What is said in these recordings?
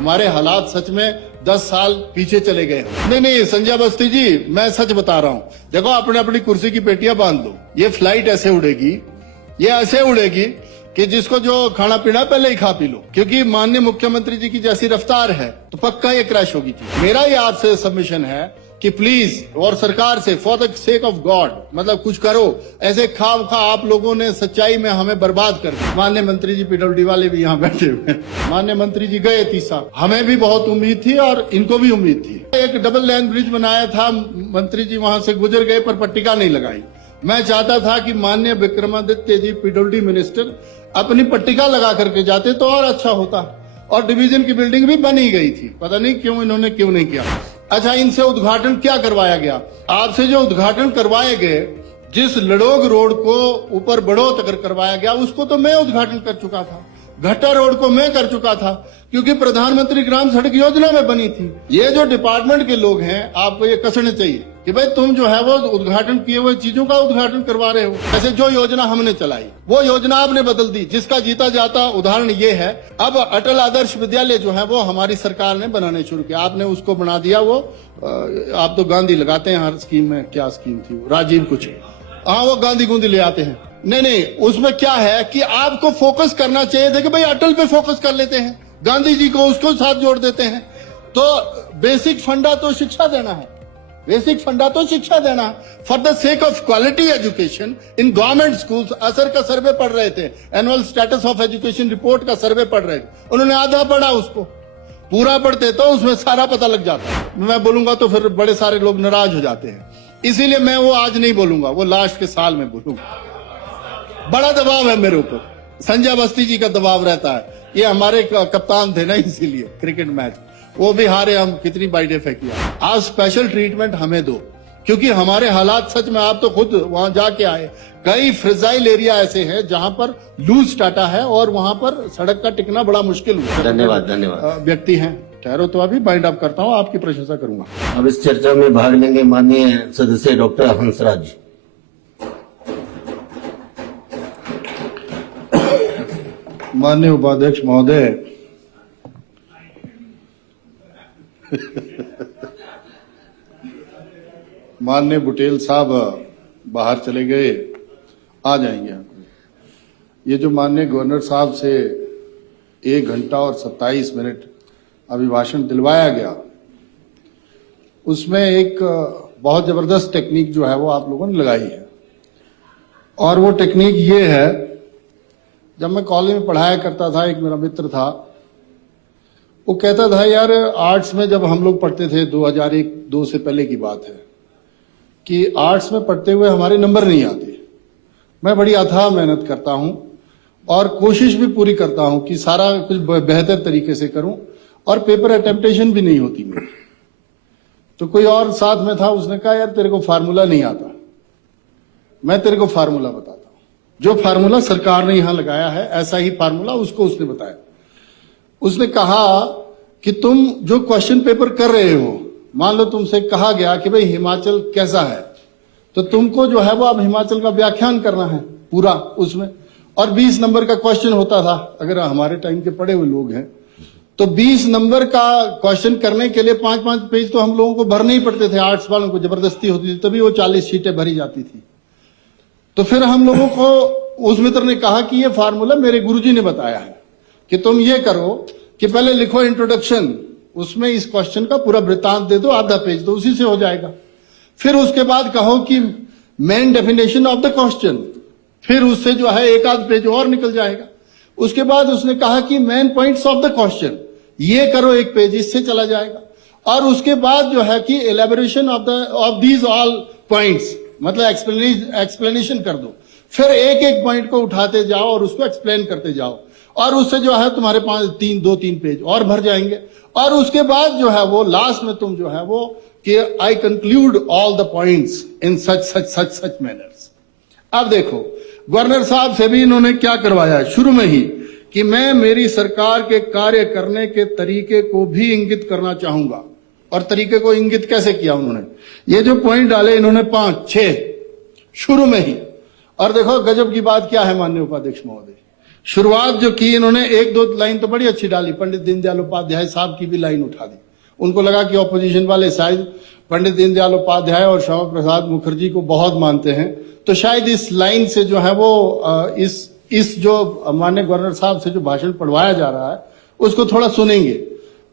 हमारे हालात सच में 10 साल पीछे चले गए। नहीं संजय अवस्थी जी, मैं सच बता रहा हूँ। देखो, आपने अपनी कुर्सी की पेटियां बांध लो। ये फ्लाइट ऐसे उड़ेगी, ये ऐसे उड़ेगी कि जिसको जो खाना पीना पहले ही खा पी लो, क्योंकि माननीय मुख्यमंत्री जी की जैसी रफ्तार है तो पक्का ये क्रैश होगी। मेरा ये आपसे सबमिशन है कि प्लीज, और सरकार से, for the sake of God, मतलब कुछ करो। ऐसे खाम खा आप लोगों ने सच्चाई में हमें बर्बाद कर दिया। माननीय मंत्री जी पीडब्ल्यूडी वाले भी यहाँ बैठे हुए हैं। माननीय मंत्री जी गए 30 साल, हमें भी बहुत उम्मीद थी और इनको भी उम्मीद थी। एक डबल लाइन ब्रिज बनाया था, मंत्री जी वहां से गुजर गए पर पट्टिका नहीं लगाई। मैं चाहता था कि माननीय विक्रमादित्य जी पीडब्ल्यूडी मिनिस्टर अपनी पट्टिका लगा करके जाते तो और अच्छा होता, और डिवीजन की बिल्डिंग भी बन ही गई थी। पता नहीं क्यों इन्होंने क्यों नहीं किया। अच्छा, इनसे उद्घाटन क्या करवाया गया? आपसे जो उद्घाटन करवाए गए, जिस लड़ोग रोड को ऊपर बढ़ोत तक करवाया गया, उसको तो मैं उद्घाटन कर चुका था। घट्टा रोड को मैं कर चुका था, क्योंकि प्रधानमंत्री ग्राम सड़क योजना में बनी थी। ये जो डिपार्टमेंट के लोग हैं, आपको ये कसने चाहिए कि भाई तुम जो है वो उद्घाटन किए हुए चीजों का उद्घाटन करवा रहे हो। ऐसे जो योजना हमने चलाई वो योजना आपने बदल दी, जिसका जीता जाता उदाहरण ये है। अब अटल आदर्श विद्यालय जो है वो हमारी सरकार ने बनाने शुरू किया, आपने उसको बना दिया। वो आप तो गांधी लगाते हैं हर स्कीम में। क्या स्कीम थी वो? राजीव कुछ, हाँ, वो गांधी गूंधी ले आते हैं। नहीं, उसमें क्या है कि आपको फोकस करना चाहिए था कि भाई अटल पे फोकस कर लेते हैं, गांधी जी को उसको साथ जोड़ देते हैं। तो बेसिक फंडा तो शिक्षा देना है, बेसिक फंडा तो शिक्षा देना है। For the sake of quality education in government schools. असर का सर्वे पढ़ रहे थे, annual status of education report का सर्वे पढ़ रहे थे। उन्होंने आधा पढ़ा, उसको पूरा पढ़ते तो उसमें सारा पता लग जाता। मैं बोलूंगा तो फिर बड़े सारे लोग नाराज हो जाते हैं, इसीलिए मैं वो आज नहीं बोलूंगा, वो लास्ट के साल में बोलूंगा। बड़ा दबाव है मेरे ऊपर, संजय अवस्थी जी का दबाव रहता है। ये हमारे कप्तान थे ना, इसीलिए क्रिकेट मैच वो भी हारे हम, कितनी बाइडें फेंकी। आप स्पेशल ट्रीटमेंट हमें दो, क्योंकि हमारे हालात सच में, आप तो खुद वहां जाके आए। कई फ्रेजाइल एरिया ऐसे हैं जहां पर लूज टाटा है और वहां पर सड़क का टिकना बड़ा मुश्किल हुआ। धन्यवाद व्यक्ति हैं। ठहरो तो अभी बाइंड अप करता हूँ, आपकी प्रशंसा करूंगा। अब इस चर्चा में भाग लेंगे माननीय सदस्य डॉक्टर हंसराज। माननीय उपाध्यक्ष महोदय, माननीय बुटेल साहब बाहर चले गए, आ जाएंगे। ये जो माननीय गवर्नर साहब से 1 घंटा और 27 मिनट अभिभाषण दिलवाया गया, उसमें एक बहुत जबरदस्त टेक्निक जो है वो आप लोगों ने लगाई है। और वो टेक्निक ये है, जब मैं कॉलेज में पढ़ाया करता था, एक मेरा मित्र था, वो कहता था यार, आर्ट्स में जब हम लोग पढ़ते थे, 2001-2 से पहले की बात है, कि आर्ट्स में पढ़ते हुए हमारे नंबर नहीं आते। मैं बड़ी अथाह मेहनत करता हूं और कोशिश भी पूरी करता हूं कि सारा कुछ बेहतर तरीके से करूं, और पेपर अटेम्प्टेशन भी नहीं होती मेरी। तो कोई और साथ में था, उसने कहा यार तेरे को फार्मूला नहीं आता, मैं तेरे को फार्मूला बताता हूं। जो फार्मूला सरकार ने यहां लगाया है, ऐसा ही फार्मूला उसको उसने बताया। उसने कहा कि तुम जो क्वेश्चन पेपर कर रहे हो, मान लो तुमसे कहा गया कि भाई हिमाचल कैसा है, तो तुमको जो है वो अब हिमाचल का व्याख्यान करना है पूरा उसमें। और 20 नंबर का क्वेश्चन होता था, अगर हमारे टाइम के पढ़े हुए लोग हैं तो 20 नंबर का क्वेश्चन करने के लिए 5-5 पेज तो हम लोगों को भरने ही पड़ते थे। आर्ट्स वालों को जबरदस्ती होती थी, तभी वो 40 शीटें भरी जाती थी। तो फिर हम लोगों को उस मित्र ने कहा कि ये फार्मूला मेरे गुरुजी ने बताया है कि तुम ये करो कि पहले लिखो इंट्रोडक्शन, उसमें इस क्वेश्चन का पूरा वृत्तांत दे दो, आधा पेज, तो उसी से हो जाएगा। फिर उसके बाद कहो कि main definition of the question, फिर उससे जो है 1 आध पेज और निकल जाएगा। उसके बाद उसने कहा कि main points of the question, ये करो 1 पेज, इससे चला जाएगा। और उसके बाद जो है कि elaboration of these all points, मतलब एक्सप्लेनेशन कर दो। फिर एक पॉइंट को उठाते जाओ और उसको एक्सप्लेन करते जाओ, और उससे जो है तुम्हारे 2-3 पेज और भर जाएंगे। और उसके बाद जो है वो लास्ट में तुम जो है वो कि I conclude all the points in such manners. अब देखो, गवर्नर साहब से भी इन्होंने क्या करवाया शुरू में ही, कि मैं मेरी सरकार के कार्य करने के तरीके को भी इंगित करना चाहूंगा। और तरीके को इंगित कैसे किया उन्होंने? ये जो पॉइंट डाले इन्होंने 5-6 शुरू में ही। और देखो गजब की बात क्या है माननीय उपाध्यक्ष महोदय, शुरुआत जो की इन्होंने, एक दो लाइन तो बड़ी अच्छी डाली, पंडित दीनदयाल उपाध्याय साहब की भी लाइन उठा दी। उनको लगा कि ऑपोजिशन वाले शायद पंडित दीनदयाल उपाध्याय और श्यामा प्रसाद मुखर्जी को बहुत मानते हैं, तो शायद इस लाइन से जो है वो इस जो माननीय गवर्नर साहब से जो भाषण पढ़वाया जा रहा है उसको थोड़ा सुनेंगे।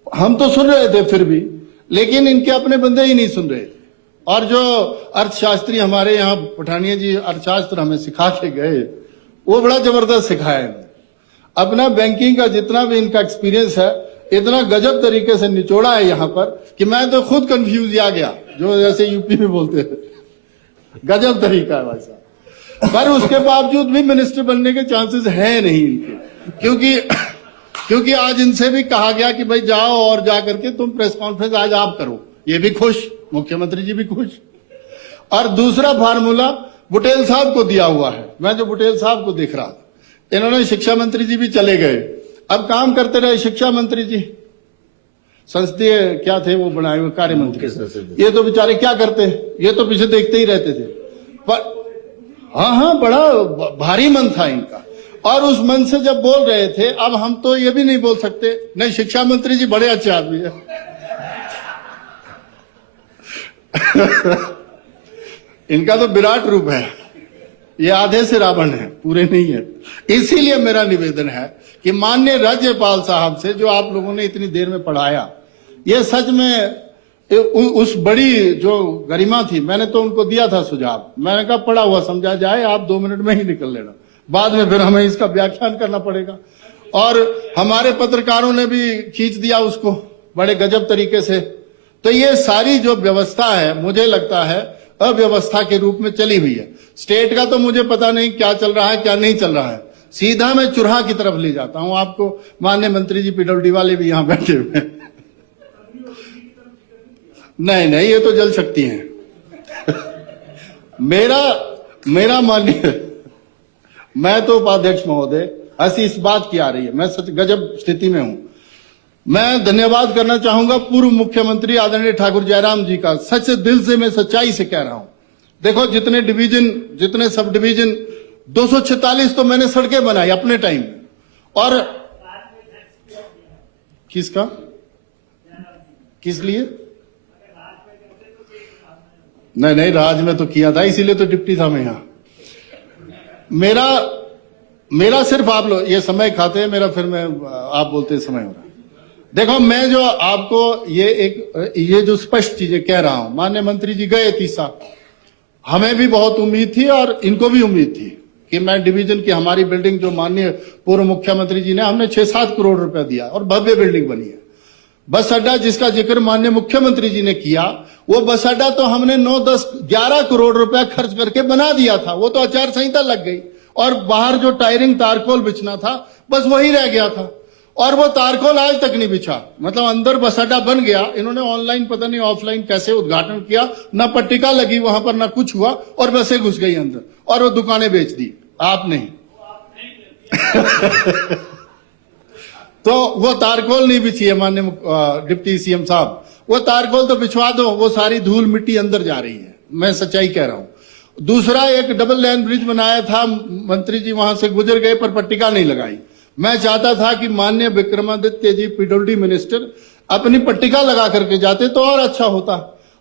हम तो सुन रहे थे फिर भी, लेकिन इनके अपने बंदे ही नहीं सुन रहे थे। और जो अर्थशास्त्री हमारे यहाँ पठानिया जी अर्थशास्त्र हमें सिखा के गए, वो बड़ा जबरदस्त सिखाया है। अपना बैंकिंग का जितना भी इनका एक्सपीरियंस है इतना गजब तरीके से निचोड़ा है यहाँ पर कि मैं तो खुद कंफ्यूज आ गया, जो जैसे यूपी में बोलते हैं, गजब तरीका है भाई साहब। पर उसके बावजूद भी मिनिस्टर बनने के चांसेस हैं नहीं इनके, क्योंकि आज इनसे भी कहा गया कि भाई जाओ और जा करके तुम प्रेस कॉन्फ्रेंस आज आप करो। ये भी खुश, मुख्यमंत्री जी भी खुश। और दूसरा फार्मूला बुटेल साहब को दिया हुआ है। मैं जो बुटेल साहब को देख रहा था, इन्होंने शिक्षा मंत्री जी भी चले गए, अब काम करते रहे शिक्षा मंत्री जी, संसदीय क्या थे वो बनाए हुए कार्य मंत्री। ये तो बेचारे क्या करते, ये तो पीछे देखते ही रहते थे। पर हाँ, बड़ा भारी मन था इनका। और उस मन से जब बोल रहे थे, अब हम तो ये भी नहीं बोल सकते नहीं, शिक्षा मंत्री जी बड़े अच्छे आदमी है। इनका तो विराट रूप है, ये आधे से रावण है, पूरे नहीं है। इसीलिए मेरा निवेदन है कि माननीय राज्यपाल साहब से जो आप लोगों ने इतनी देर में पढ़ाया, ये सच में उस बड़ी जो गरिमा थी, मैंने तो उनको दिया था सुझाव, मैंने कहा पढ़ा हुआ समझा जाए, आप 2 मिनट में ही निकल लेना, बाद में फिर हमें इसका व्याख्यान करना पड़ेगा। और हमारे पत्रकारों ने भी खींच दिया उसको बड़े गजब तरीके से। तो ये सारी जो व्यवस्था है, मुझे लगता है अव्यवस्था के रूप में चली हुई है। स्टेट का तो मुझे पता नहीं क्या चल रहा है क्या नहीं चल रहा है, सीधा मैं चुराह की तरफ ले जाता हूं आपको। माननीय मंत्री जी पीडब्ल्यूडी वाले भी यहां बैठे हुए हैं। नहीं, ये तो जल शक्ति है। मेरा माननीय, मैं तो उपाध्यक्ष महोदय, हंसी इस बात की आ रही है, मैं सच गजब स्थिति में हूं। मैं धन्यवाद करना चाहूंगा पूर्व मुख्यमंत्री आदरणीय ठाकुर जयराम जी का, सच से दिल से मैं सच्चाई से कह रहा हूं। देखो जितने डिवीजन, जितने सब डिवीजन, 246 तो मैंने सड़कें बनाई अपने टाइम में। और किसका, किस लिए? नहीं, राज में तो किया था, इसीलिए तो डिप्टी था मैं यहां। मेरा सिर्फ आप लोग ये समय खाते हैं मेरा, फिर मैं आप बोलते समय हो रहा है। देखो मैं जो आपको ये जो स्पष्ट चीजें कह रहा हूं, माननीय मंत्री जी गए 30 साल, हमें भी बहुत उम्मीद थी और इनको भी उम्मीद थी कि मैं डिवीजन की हमारी बिल्डिंग जो माननीय पूर्व मुख्यमंत्री जी ने, हमने 6-7 करोड़ रुपया दिया और भव्य बिल्डिंग बनी है। बस अड्डा जिसका जिक्र माननीय मुख्यमंत्री जी ने किया, वो बस अड्डा तो हमने 9, 10, 11 करोड़ रुपया खर्च करके बना दिया था। वो तो आचार संहिता लग गई और बाहर जो टायरिंग तारकोल बिछना था बस वही रह गया था, और वो तारकोल आज तक नहीं बिछा। मतलब अंदर बस अड्डा बन गया, इन्होंने ऑनलाइन पता नहीं ऑफलाइन कैसे उद्घाटन किया, ना पट्टिका लगी वहां पर ना कुछ हुआ, और बसें घुस गई अंदर और वो दुकानें बेच दी। आप नहीं तो वो तारकोल नहीं बिछी है माननीय डिप्टी सीएम साहब, वो तारकोल तो बिछवा दो, वो सारी धूल मिट्टी अंदर जा रही है, मैं सच्चाई कह रहा हूं। दूसरा एक डबल लाइन ब्रिज बनाया था, मंत्री जी वहां से गुजर गए पर पट्टिका नहीं लगाई। मैं चाहता था कि माननीय विक्रमादित्य जी पीडब्ल्यूडी मिनिस्टर अपनी पट्टिका लगा करके जाते तो और अच्छा होता,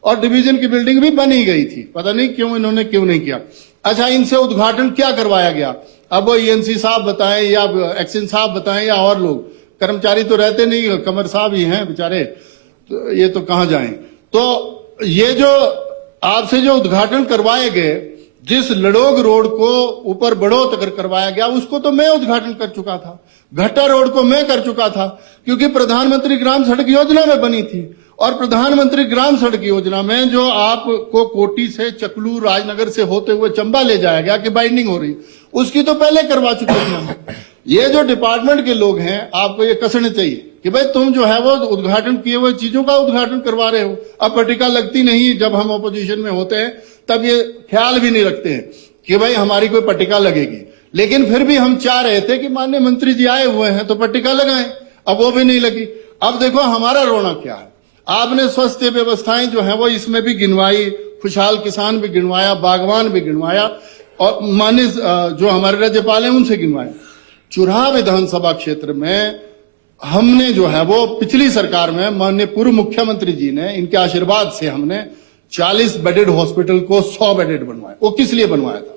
और डिवीजन की बिल्डिंग भी बन ही गई थी, पता नहीं क्यों इन्होंने क्यों नहीं किया। अच्छा, इनसे उद्घाटन क्या करवाया गया, अब वो ईएनसी साहब बताएं या एक्शन साहब बताएं या और लोग, कर्मचारी तो रहते नहीं, कमर साहब ही हैं बेचारे, तो ये तो कहां जाएं। तो ये जो आपसे जो उद्घाटन करवाए गए, जिस लड़ोग रोड को ऊपर बड़ो तक करवाया गया, उसको तो मैं उद्घाटन कर चुका था। घट्टा रोड को मैं कर चुका था, क्योंकि प्रधानमंत्री ग्राम सड़क योजना में बनी थी। और प्रधानमंत्री ग्राम सड़क योजना में जो आपको कोटी से चकलू राजनगर से होते हुए चंबा ले जाया गया कि बाइंडिंग हो रही, उसकी तो पहले करवा चुके थे हम। ये जो डिपार्टमेंट के लोग हैं, आपको ये कसने चाहिए कि भाई तुम जो है वो उद्घाटन किए हुए चीजों का उद्घाटन करवा रहे हो। अब पट्टिका लगती नहीं, जब हम अपोजिशन में होते हैं तब ये ख्याल भी नहीं रखते हैं कि भाई हमारी कोई पट्टिका लगेगी। लेकिन फिर भी हम चाह रहे थे कि माननीय मंत्री जी आए हुए हैं तो पट्टिका लगाएं, अब वो भी नहीं लगी। अब देखो हमारा रोना क्या है, आपने स्वास्थ्य व्यवस्थाएं जो है वो इसमें भी गिनवाई, खुशहाल किसान भी गिनवाया, बागवान भी गिनवाया, और माननीय जो हमारे राज्यपाल हैं उनसे गिनवाया। चुराह विधानसभा क्षेत्र में हमने जो है वो पिछली सरकार में माननीय पूर्व मुख्यमंत्री जी ने इनके आशीर्वाद से हमने 40 बेडेड हॉस्पिटल को 100 बेडेड बनवाया। वो किस लिए बनवाया था?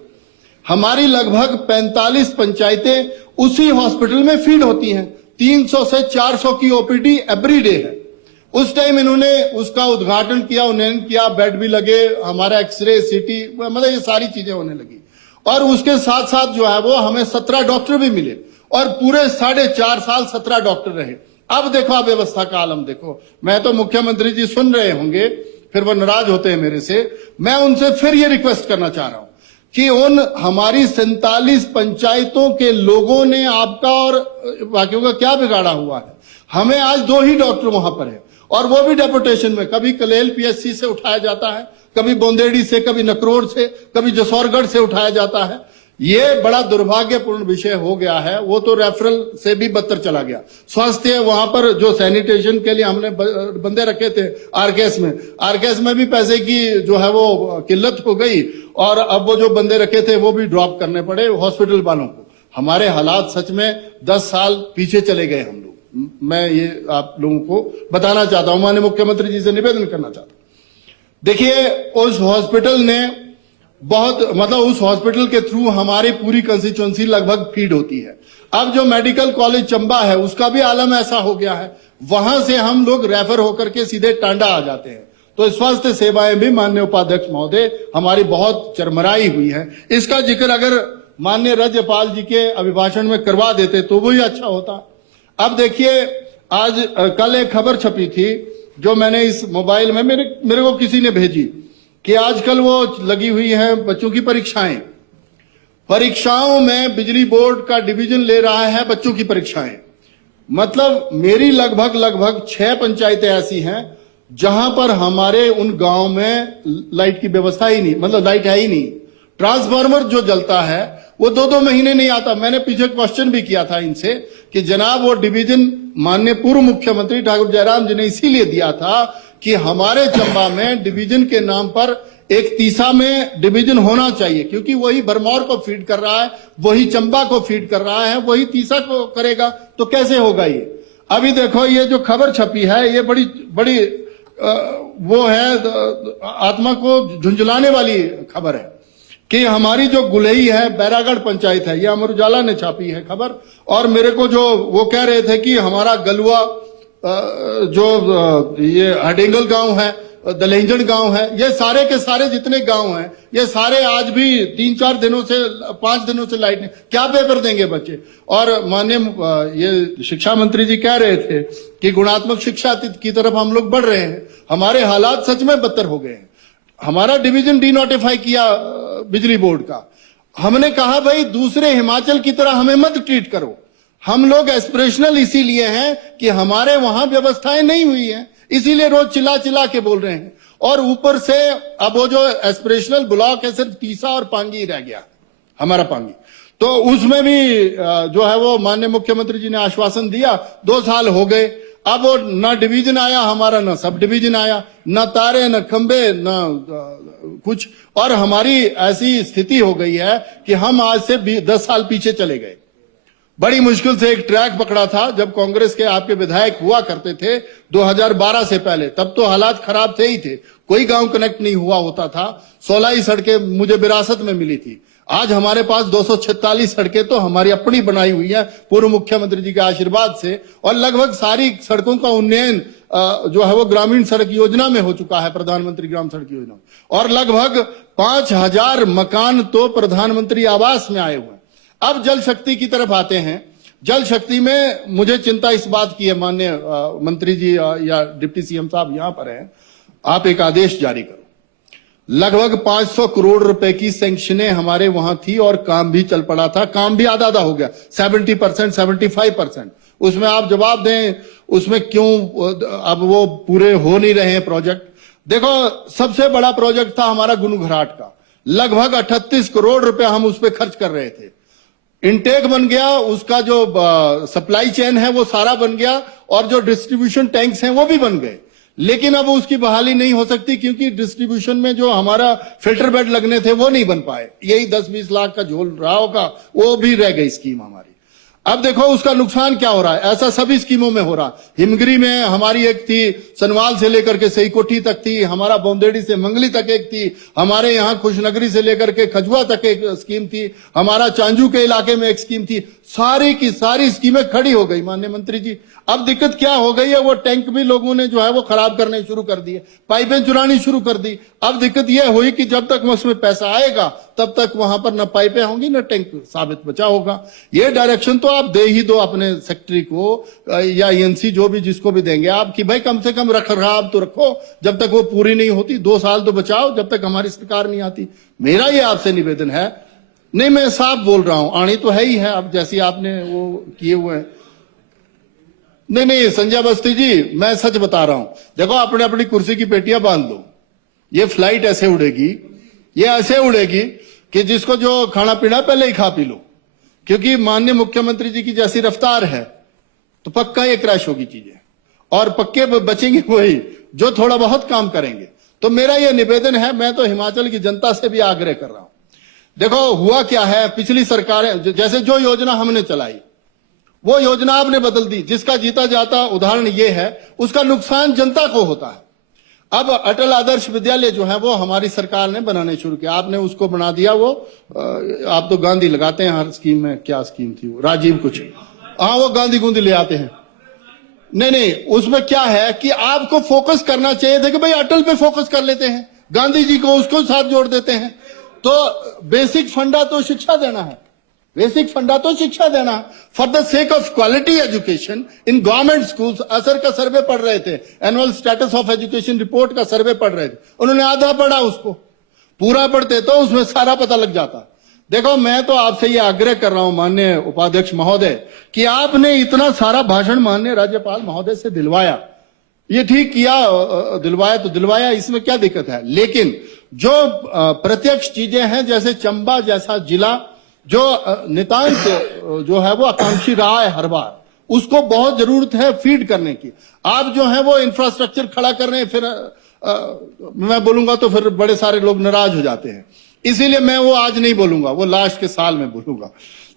हमारी लगभग 45 पंचायतें उसी हॉस्पिटल में फीड होती हैं। 300 से 400 की ओपीडी एवरी डे है। उस टाइम इन्होंने उसका उद्घाटन किया, उन्नयन किया, बेड भी लगे, हमारा एक्सरे, सीटी, मतलब ये सारी चीजें होने लगी। और उसके साथ साथ जो है वो हमें 17 डॉक्टर भी मिले और पूरे 4.5 साल 17 डॉक्टर रहे। अब देखो आप व्यवस्था का आलम देखो। मैं तो मुख्यमंत्री जी सुन रहे होंगे, फिर वो नाराज होते हैं मेरे से। मैं उनसे फिर ये रिक्वेस्ट करना चाह रहा हूं कि उन हमारी 47 पंचायतों के लोगों ने आपका और बाकियों का क्या बिगाड़ा हुआ है? हमें आज 2 ही डॉक्टर वहां पर है और वो भी डेपुटेशन में। कभी कलेल पीएचसी से उठाया जाता है, कभी बोंदेड़ी से, कभी नकरोर से, कभी जसौरगढ़ से उठाया जाता है। ये बड़ा दुर्भाग्यपूर्ण विषय हो गया है। वो तो रेफरल से भी बदतर चला गया। स्वास्थ्य वहां पर जो सैनिटेशन के लिए हमने बंदे रखे थे आरकेएस में भी पैसे की जो है वो किल्लत हो गई और अब वो जो बंदे रखे थे वो भी ड्रॉप करने पड़े हॉस्पिटल वालों को। हमारे हालात सच में 10 साल पीछे चले गए हम लोग। मैं ये आप लोगों को बताना चाहता हूं, माननीय मुख्यमंत्री जी से निवेदन करना चाहता हूं। देखिए, उस हॉस्पिटल ने बहुत मतलब उस हॉस्पिटल के थ्रू हमारी पूरी कंस्टिट्यूएंसी लगभग फीड होती है। अब जो मेडिकल कॉलेज चंबा है उसका भी आलम ऐसा हो गया है, वहां से हम लोग रेफर होकर के सीधे टांडा आ जाते हैं। तो स्वास्थ्य सेवाएं भी माननीय उपाध्यक्ष महोदय हमारी बहुत चरमराई हुई है। इसका जिक्र अगर माननीय राज्यपाल जी के अभिभाषण में करवा देते तो वही अच्छा होता। अब देखिए, आज कल एक खबर छपी थी जो मैंने इस मोबाइल में मेरे को किसी ने भेजी कि आजकल वो लगी हुई है बच्चों की परीक्षाओं में बिजली बोर्ड का डिवीजन ले रहा है बच्चों की परीक्षाएं। मतलब मेरी लगभग 6 पंचायतें ऐसी हैं जहां पर हमारे उन गांव में लाइट की व्यवस्था ही नहीं, मतलब लाइट है ही नहीं। ट्रांसफार्मर जो जलता है वो 2-2 महीने नहीं आता। मैंने पीछे क्वेश्चन भी किया था इनसे कि जनाब वो डिवीजन माननीय पूर्व मुख्यमंत्री ठाकुर जयराम जी ने इसीलिए दिया था कि हमारे चंबा में डिवीजन के नाम पर एक तीसा में डिवीजन होना चाहिए, क्योंकि वही भरमौर को फीड कर रहा है, वही चंबा को फीड कर रहा है, वही तीसा को करेगा, तो कैसे होगा ये? अभी देखो ये जो खबर छपी है ये बड़ी वो है, आत्मा को झुंझुलाने वाली खबर है कि हमारी जो गुलई है बैरागढ़ पंचायत है, ये अमर उजाला ने छापी है खबर। और मेरे को जो वो कह रहे थे कि हमारा गलुआ जो ये हडेंगल गांव है, दलेंजन गांव है, ये सारे के सारे जितने गांव हैं ये सारे आज भी 3-4 दिनों से 5 दिनों से लाइट नहीं। क्या पेपर देंगे बच्चे? और माननीय ये शिक्षा मंत्री जी कह रहे थे कि गुणात्मक शिक्षा की तरफ हम लोग बढ़ रहे हैं। हमारे हालात सच में बदतर हो गए हैं। हमारा डिवीजन डीनोटिफाई किया बिजली बोर्ड का। हमने कहा भाई दूसरे हिमाचल की तरह हमें मत ट्रीट करो। हम लोग एस्पिरेशनल इसीलिए हैं कि हमारे वहां व्यवस्थाएं नहीं हुई हैं, इसीलिए रोज चिल्ला के बोल रहे हैं। और ऊपर से अब वो जो एस्पिरेशनल ब्लॉक है सिर्फ तीसा और पांगी ही रह गया, हमारा पांगी। तो उसमें भी जो है वो माननीय मुख्यमंत्री जी ने आश्वासन दिया, 2 साल हो गए, अब वो ना डिवीजन आया हमारा, ना सब डिवीजन आया, ना तारे, ना खंबे, ना कुछ। और हमारी ऐसी स्थिति हो गई है कि हम आज से 10 साल पीछे चले गए। बड़ी मुश्किल से एक ट्रैक पकड़ा था जब कांग्रेस के आपके विधायक हुआ करते थे 2012 से पहले, तब तो हालात खराब थे ही थे, कोई गांव कनेक्ट नहीं हुआ होता था। 16 ही सड़कें मुझे विरासत में मिली थी। आज हमारे पास 246 सड़कें तो हमारी अपनी बनाई हुई है पूर्व मुख्यमंत्री जी के आशीर्वाद से। और लगभग सारी सड़कों का उन्नयन जो है वो ग्रामीण सड़क योजना में हो चुका है, प्रधानमंत्री ग्राम सड़क योजना। और लगभग 5000 मकान तो प्रधानमंत्री आवास में आए हुए हैं। अब जल शक्ति की तरफ आते हैं। जल शक्ति में मुझे चिंता इस बात की है, माननीय मंत्री जी या डिप्टी सीएम साहब यहां पर हैं, आप एक आदेश जारी करो। लगभग 500 करोड़ रुपए की सैंक्शनें हमारे वहां थी और काम भी चल पड़ा था। काम भी आधा हो गया, 70%, 75%। उसमें आप जवाब दें, उसमें क्यों अब वो पूरे हो नहीं रहे हैं प्रोजेक्ट? देखो, सबसे बड़ा प्रोजेक्ट था हमारा गुनघराट का, लगभग 38 करोड़ रुपए हम उस पर खर्च कर रहे थे। इनटेक बन गया, उसका जो सप्लाई चेन है वो सारा बन गया और जो डिस्ट्रीब्यूशन टैंक्स हैं वो भी बन गए। लेकिन अब उसकी बहाली नहीं हो सकती क्योंकि डिस्ट्रीब्यूशन में जो हमारा फिल्टर बेड लगने थे वो नहीं बन पाए। यही 10-20 लाख का झोल रहा होगा, वो भी रह गई स्कीम हमारी। अब देखो उसका नुकसान क्या हो रहा है। ऐसा सभी स्कीमों में हो रहा। हिमगिरी में हमारी एक थी, सनवाल से लेकर के सही कोठी तक थी, हमारा बौंदेड़ी से मंगली तक एक थी, हमारे यहाँ खुशनगरी से लेकर के खजुआ तक एक स्कीम थी, हमारा चांजू के इलाके में एक स्कीम थी। सारी की सारी स्कीमें खड़ी हो गई माननीय मंत्री जी। अब दिक्कत क्या हो गई है, वो टैंक भी लोगों ने जो है वो खराब करने शुरू कर दिए, पाइपें चुरानी शुरू कर दी। अब दिक्कत यह हुई कि जब तक उसमें पैसा आएगा तब तक वहां पर न पाइपें होंगी न टैंक साबित बचा होगा। ये डायरेक्शन तो आप दे ही दो अपने सेक्रेटरी को या ईएनसी जो भी जिसको भी देंगे आप, कि भाई कम से कम रख रखाव तो रखो, जब तक वो पूरी नहीं होती 2 साल तो बचाओ जब तक हमारी सरकार नहीं आती। मेरा ये आपसे निवेदन है। नहीं, मैं साफ बोल रहा हूं, आनी तो है ही है। अब जैसे आपने वो किए हुए हैं। नहीं संजय अवस्थी जी, मैं सच बता रहा हूं। देखो अपने अपनी कुर्सी की पेटियां बांध लो। ये फ्लाइट ऐसे उड़ेगी, ये ऐसे उड़ेगी कि जिसको जो खाना पीना पहले ही खा पी लो, क्योंकि माननीय मुख्यमंत्री जी की जैसी रफ्तार है तो पक्का ये क्रैश होगी चीजें, और पक्के बचेंगे वही जो थोड़ा बहुत काम करेंगे। तो मेरा ये निवेदन है, मैं तो हिमाचल की जनता से भी आग्रह कर रहा हूं। देखो हुआ क्या है, पिछली सरकारें जैसे जो योजना हमने चलाई वो योजना आपने बदल दी। जिसका जीता जाता उदाहरण ये है, उसका नुकसान जनता को होता है। अब अटल आदर्श विद्यालय जो है वो हमारी सरकार ने बनाने शुरू किया, आपने उसको बना दिया। वो आप तो गांधी लगाते हैं हर स्कीम में। क्या स्कीम थी वो, राजीव कुछ, हाँ वो गांधी गूंधी ले आते हैं। नहीं, उसमें क्या है कि आपको फोकस करना चाहिए था कि भाई अटल पे फोकस कर लेते हैं, गांधी जी को उसको साथ जोड़ देते हैं। तो बेसिक फंडा तो शिक्षा देना है, बेसिक फंडा तो शिक्षा देना है। For the sake of quality education in government schools. असर का सर्वे पढ़ रहे थे, annual status of education report का सर्वे पढ़ रहे थे, उन्होंने आधा पढ़ा, उसको पूरा पढ़ते तो उसमें सारा पता लग जाता। देखो मैं तो आपसे ये आग्रह कर रहा हूं माननीय उपाध्यक्ष महोदय, कि आपने इतना सारा भाषण माननीय राज्यपाल महोदय से दिलवाया, ये ठीक किया, दिलवाया तो दिलवाया, इसमें क्या दिक्कत है। लेकिन जो प्रत्यक्ष चीजें हैं, जैसे चंबा जैसा जिला जो नितांत जो है वो आकांक्षी रहा है हर बार, उसको बहुत जरूरत है फीड करने की। आप जो है वो इंफ्रास्ट्रक्चर खड़ा कर रहे हैं, फिर मैं बोलूंगा तो फिर बड़े सारे लोग नाराज हो जाते हैं, इसीलिए मैं वो आज नहीं बोलूंगा, वो लास्ट के साल में बोलूंगा।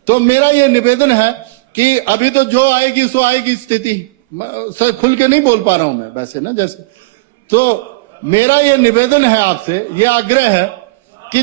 तो मेरा ये निवेदन है कि अभी तो जो आएगी सो आएगी स्थिति, सर खुल के नहीं बोल पा रहा हूं मैं वैसे ना जैसे। तो मेरा ये निवेदन है आपसे, ये आग्रह है कि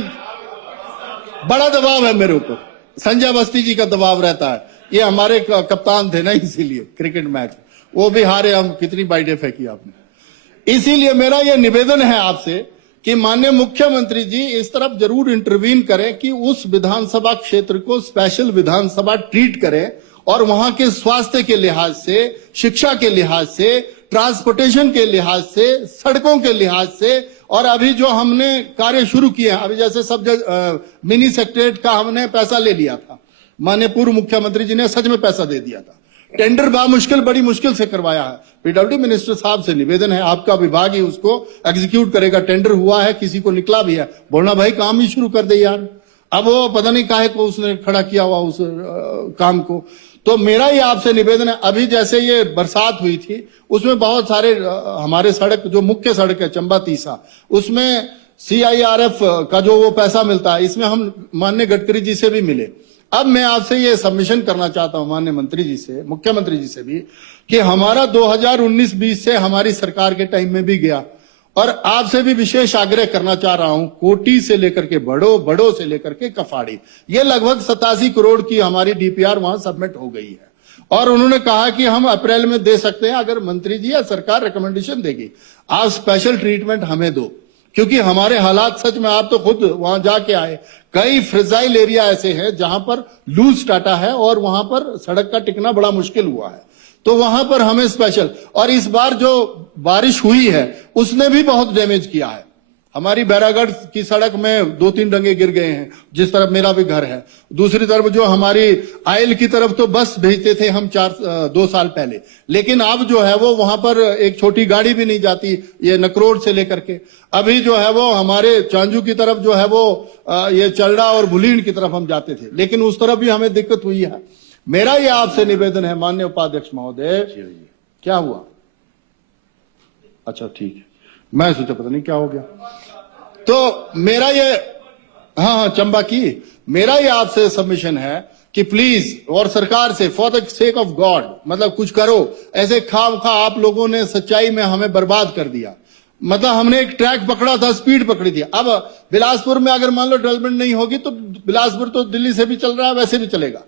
बड़ा दबाव है मेरे ऊपर, संजय अवस्थी जी का दबाव रहता है। ये हमारे कप्तान थे ना, इसीलिए क्रिकेट मैच वो भी हारे हम, कितनी बाइटें फेंकी आपने। इसीलिए मेरा यह निवेदन है आपसे कि माननीय मुख्यमंत्री जी इस तरफ जरूर इंटरवीन करें कि उस विधानसभा क्षेत्र को स्पेशल विधानसभा ट्रीट करें, और वहां के स्वास्थ्य के लिहाज से, शिक्षा के लिहाज से, ट्रांसपोर्टेशन के लिहाज से, सड़कों के लिहाज से, और अभी जो हमने कार्य शुरू किए हैं, अभी जैसे सब मिनी सेक्रेटरीट का हमने पैसा ले लिया था, माननीय पूर्व मुख्यमंत्री जी ने सच में पैसा दे दिया था। टेंडर बड़ी मुश्किल से करवाया है। पीडब्ल्यूडी मिनिस्टर साहब से निवेदन है, आपका विभाग ही उसको एग्जीक्यूट करेगा। टेंडर हुआ है, किसी को निकला भी है, बोलना भाई काम ही शुरू कर दे यार। अब वो पता नहीं काहे को उसने खड़ा किया हुआ उस काम को। तो मेरा ही आपसे निवेदन है, अभी जैसे ये बरसात हुई थी उसमें बहुत सारे हमारे सड़क, जो मुख्य सड़क है चंबा तीसा, उसमें CIRF का जो वो पैसा मिलता है, इसमें हम माननीय गडकरी जी से भी मिले। अब मैं आपसे ये सबमिशन करना चाहता हूं माननीय मंत्री जी से, मुख्यमंत्री जी से भी, कि हमारा 2019-20 से हमारी सरकार के टाइम में भी गया, और आपसे भी विशेष आग्रह करना चाह रहा हूं, कोटी से लेकर के बड़ो से लेकर के कफाड़ी, ये लगभग 87 करोड़ की हमारी DPR वहां सबमिट हो गई है, और उन्होंने कहा कि हम अप्रैल में दे सकते हैं अगर मंत्री जी या सरकार रिकमेंडेशन देगी। आप स्पेशल ट्रीटमेंट हमें दो, क्योंकि हमारे हालात सच में, आप तो खुद वहां जाके आए, कई फ्रेजाइल एरिया ऐसे हैं जहां पर लूज टाटा है और वहां पर सड़क का टिकना बड़ा मुश्किल हुआ है। तो वहां पर हमें स्पेशल, और इस बार जो बारिश हुई है उसने भी बहुत डैमेज किया है। हमारी बैरागढ़ की सड़क में 2-3 डंगे गिर गए हैं, जिस तरफ मेरा भी घर है। दूसरी तरफ जो हमारी आयल की तरफ तो बस भेजते थे हम 2 साल पहले, लेकिन अब जो है वो वहां पर एक छोटी गाड़ी भी नहीं जाती, ये नकरोड से लेकर के। अभी जो है वो हमारे चांजू की तरफ जो है वो ये चलड़ा और भुलीन की तरफ हम जाते थे, लेकिन उस तरफ भी हमें दिक्कत हुई है। मेरा ये आपसे निवेदन है माननीय उपाध्यक्ष महोदय। क्या हुआ? अच्छा ठीक है, मैं सोचा पता नहीं क्या हो गया। तो मेरा ये, हाँ चंबा की, मेरा ये आपसे सबमिशन है कि कि प्लीज, और सरकार से for the sake of God, मतलब कुछ करो। ऐसे खा आप लोगों ने सच्चाई में हमें बर्बाद कर दिया। मतलब हमने एक ट्रैक पकड़ा था, स्पीड पकड़ी थी। अब बिलासपुर में अगर मान लो डेवलपमेंट नहीं होगी तो बिलासपुर तो दिल्ली से भी चल रहा है, वैसे भी चलेगा।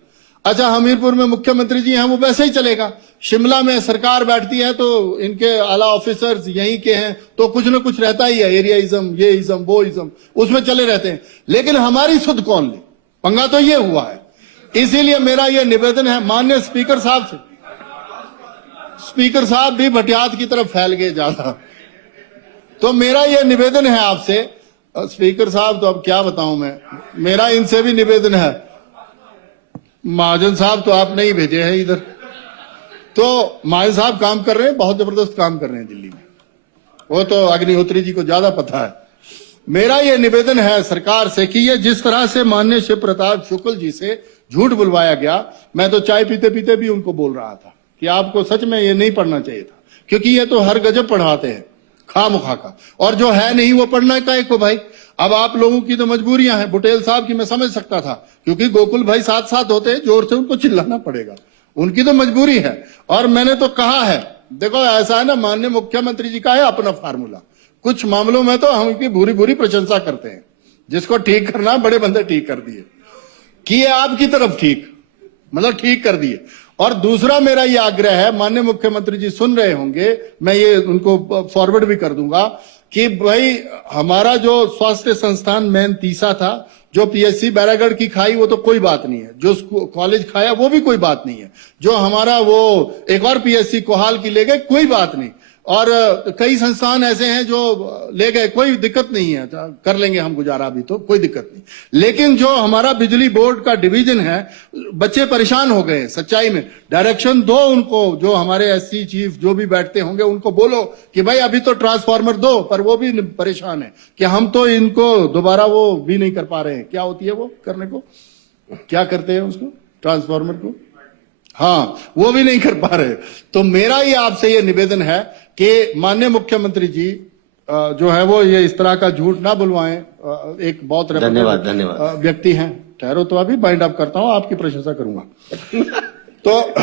अच्छा, हमीरपुर में मुख्यमंत्री जी हैं, वो वैसे ही चलेगा। शिमला में सरकार बैठती है तो इनके आला ऑफिसर्स यहीं के हैं, तो कुछ ना कुछ रहता ही है, एरियाइज्म, ये इज्म, वो इज्म, उसमें चले रहते हैं। लेकिन हमारी सुध कौन ले? पंगा तो ये हुआ है। इसीलिए मेरा ये निवेदन है माननीय स्पीकर साहब से। स्पीकर साहब भी भटियात की तरफ फैल गए ज्यादा। तो मेरा ये निवेदन है आपसे, स्पीकर साहब तो अब क्या बताऊं मैं, मेरा इनसे भी निवेदन है। महाजन साहब तो आप नहीं भेजे हैं इधर, तो महाजन साहब काम कर रहे हैं, बहुत जबरदस्त काम कर रहे हैं दिल्ली में। वो तो अग्निहोत्री जी को ज्यादा पता है। मेरा ये निवेदन है सरकार से कि ये जिस तरह से माननीय शिव प्रताप शुक्ल जी से झूठ बुलवाया गया, मैं तो चाय पीते पीते भी उनको बोल रहा था कि आपको सच में ये नहीं पढ़ना चाहिए था, क्योंकि ये तो हर गजब पढ़ाते हैं खामुखा का, और जो है नहीं वो पढ़ना है काहे को भाई। अब आप लोगों की तो मजबूरियां हैं। बुटेल साहब की मैं समझ सकता था, क्योंकि गोकुल भाई साथ साथ होते, जोर से उनको चिल्लाना पड़ेगा, उनकी तो मजबूरी है। और मैंने तो कहा है, देखो ऐसा है ना, माननीय मुख्यमंत्री जी का है अपना फार्मूला। कुछ मामलों में तो हम उनकी भूरी भूरी प्रशंसा करते हैं, जिसको ठीक करना बड़े बंदे ठीक कर दिए, किए आपकी तरफ ठीक, मतलब ठीक कर दिए। और दूसरा मेरा ये आग्रह है, माननीय मुख्यमंत्री जी सुन रहे होंगे, मैं ये उनको फॉरवर्ड भी कर दूंगा कि भाई हमारा जो स्वास्थ्य संस्थान मेन तीसा था, जो पीएचसी बैरागढ़ की खाई वो तो कोई बात नहीं है, जो कॉलेज खाया वो भी कोई बात नहीं है, जो हमारा वो एक और पीएचसी कोहाल की ले गए कोई बात नहीं, और कई संस्थान ऐसे हैं जो ले गए, कोई दिक्कत नहीं है, कर लेंगे हम गुजारा, अभी तो कोई दिक्कत नहीं। लेकिन जो हमारा बिजली बोर्ड का डिवीजन है, बच्चे परेशान हो गए सच्चाई में। डायरेक्शन दो उनको, जो हमारे एससी चीफ जो भी बैठते होंगे उनको बोलो कि भाई अभी तो ट्रांसफार्मर दो, पर वो भी परेशान है कि हम तो इनको दोबारा वो भी नहीं कर पा रहे हैं। क्या होती है वो करने को, क्या करते हैं उसको, ट्रांसफार्मर को, हाँ वो भी नहीं कर पा रहे। तो मेरा ही आपसे ये निवेदन है कि माननीय मुख्यमंत्री जी जो है वो ये इस तरह का झूठ ना बुलवाएं। एक बहुत धन्यवाद व्यक्ति हैं, ठहरो तो अभी बाइंड अप करता हूं, आपकी प्रशंसा करूंगा। तो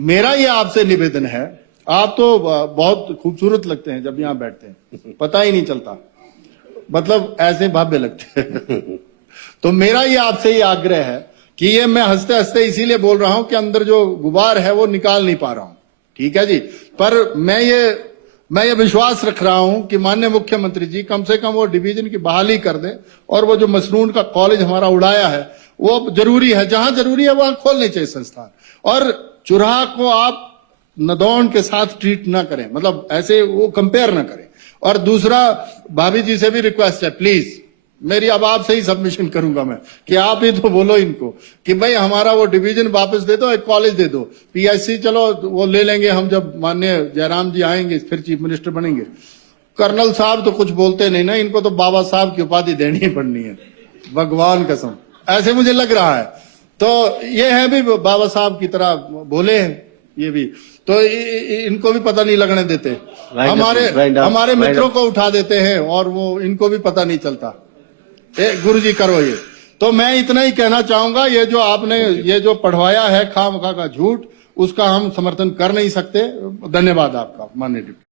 मेरा ये आपसे निवेदन है, आप तो बहुत खूबसूरत लगते हैं जब यहां बैठते हैं, पता ही नहीं चलता, मतलब ऐसे भव्य लगते हैं। तो मेरा ये आपसे ये आग्रह है कि ये मैं हंसते हंसते इसीलिए बोल रहा हूं कि अंदर जो गुबार है वो निकाल नहीं पा रहा हूं, ठीक है जी। पर मैं ये विश्वास रख रहा हूं कि माननीय मुख्यमंत्री जी कम से कम वो डिवीजन की बहाली कर दें, और वो जो मसनून का कॉलेज हमारा उड़ाया है वो जरूरी है, जहां जरूरी है वहां खोलने चाहिए संस्थान। और चुराह को आप नदौन के साथ ट्रीट ना करें, मतलब ऐसे वो कंपेयर ना करें। और दूसरा, भाभी जी से भी रिक्वेस्ट है, प्लीज मेरी, अब आपसे ही सबमिशन करूंगा मैं कि आप ही तो बोलो इनको कि भाई हमारा वो डिवीजन वापस दे दो, एक कॉलेज दे दो। पीएचसी चलो वो ले लेंगे हम, जब माननीय जयराम जी आएंगे फिर चीफ मिनिस्टर बनेंगे। कर्नल साहब तो कुछ बोलते नहीं ना, इनको तो बाबा साहब की उपाधि देनी ही पड़नी है, भगवान कसम, ऐसे मुझे लग रहा है। तो ये है भी बाबा साहब की तरह बोले हैं ये भी, तो इनको भी पता नहीं लगने देते। हमारे मित्रों को उठा देते हैं और वो इनको भी पता नहीं चलता। गुरु जी करो ये। तो मैं इतना ही कहना चाहूंगा, ये जो आपने ये जो पढ़वाया है खामखा का झूठ, उसका हम समर्थन कर नहीं सकते। धन्यवाद आपका माननीय डिप्टी।